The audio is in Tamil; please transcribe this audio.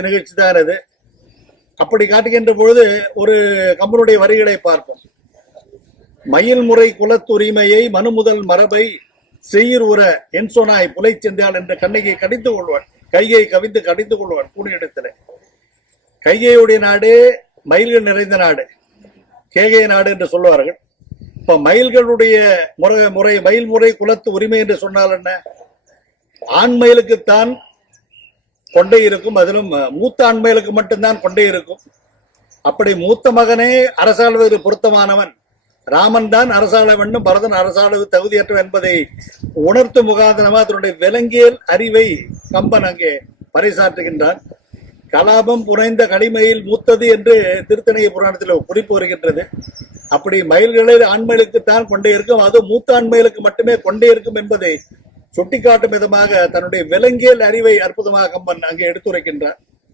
நிகழ்ச்சி தான் அது. அப்படி காட்டுகின்ற பொழுது ஒரு கம்பனுடைய வரிகளை பார்ப்போம். மயில் முறை குலத்துரிமையை மனு முதல் மரபை செய்யர் உற என் சொன்னாய் புலை சென்றாள் என்ற கண்ணையை கடிந்து கொள்வான், கையை கவிந்து கடிந்து கொள்வான். கூடியிடத்துல கைகையுடைய நாடு மயில்கள் நிறைந்த நாடு, கேகை நாடு என்று சொல்லுவார்கள். இப்ப மயில்களுடைய முறை மயில் முறை குலத்து உரிமை என்று சொன்னால் என்ன? ஆண் மயிலுக்குத்தான் கொண்டை இருக்கும், அதிலும் மூத்த ஆண்மயிலுக்கு மட்டும்தான் கொண்டை இருக்கும். அப்படி மூத்த மகனே அரசாளுவதற்கு பொருத்தமானவன் ராமன் தான் அரசாள வேண்டும், பரதன் அரசாளுவது தகுதியற்றவன் என்பதை உணர்த்தும் முகாந்திரமா அதனுடைய விலங்கியல் அறிவை கம்பன் அங்கே பறைசாற்றுகின்றான். கலாபம் புனைந்த களிமயில் மூத்தது என்று திருத்தணிகை புராணத்தில் குறிப்பு வருகின்றது. அப்படி மயில்களில் ஆண்மயிலுக்குத்தான் கொண்டே இருக்கும், அது மூத்த ஆண்மயிலுக்கு மட்டுமே கொண்டே இருக்கும் என்பதை சுட்டிக்காட்டும் விதமாக தன்னுடைய விலங்கியல் அறிவை அற்புதமாக கம்பன் அங்கே எடுத்துரைக்கின்றார்.